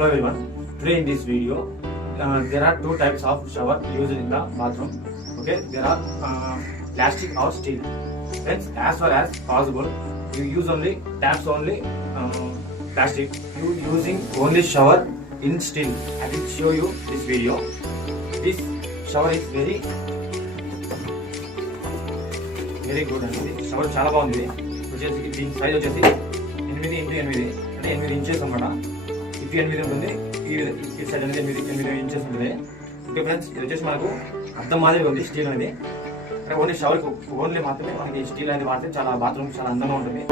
Hello everyone. Today in this video, there are two types of shower used in the bathroom. Okay, there are plastic or steel. Friends, as far as possible, you use only taps only plastic. You using only shower in steel. I will show you this video. This shower is very good అండి. షవర్ చాలా బాగుంది. వచ్చేసి దీని సైజ్ వచ్చేసి 8x8 అంటే 8 ఇంచెస్ అన్నమాట. ఇటు 8 ఉంటుంది, ఈ సైడ్ అనేది 8 ఇంచెస్ ఉంటుంది. ఓకే ఫ్రెండ్స్, ఇది వచ్చేసి మనకు అద్దం మాదిరి ఉంది స్టీల్ అనేది. ఓన్లీ షవర్కి ఓన్లీ మాత్రమే మనకి స్టీల్ అనేది వాడితే చాలా బాత్రూమ్ చాలా అందంగా ఉంటుంది.